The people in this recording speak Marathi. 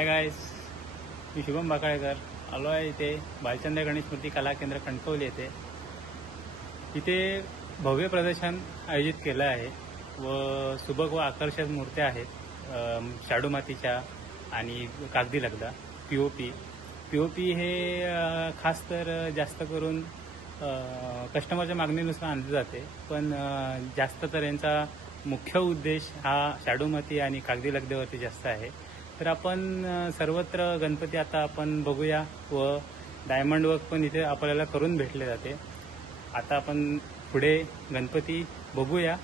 हाय गाईज, मी शुभम बाकाळेकर आलो आहे इथे बालचंद्र गणेश मूर्ती कला केंद्र कणकवली येथे. इथे भव्य प्रदर्शन आयोजित केलं आहे व सुबक व आकर्षक मूर्त्या आहेत. शाडू मातीच्या आणि कागदी लगदा पी.ओ.पी हे खास तर जास्त करून कस्टमरच्या मागणीनुसार आणले जाते, पण जास्त तर यांचा मुख्य उद्देश हा शाडू माती आणि कागदी लगद्यावरती जास्त आहे. तर आपण सर्वत्र गणपती आता आपण बघूया व डायमंड वर्क पण इथे आपल्याला करून भेटले जाते. आता आपण पुढे गणपती बघूया.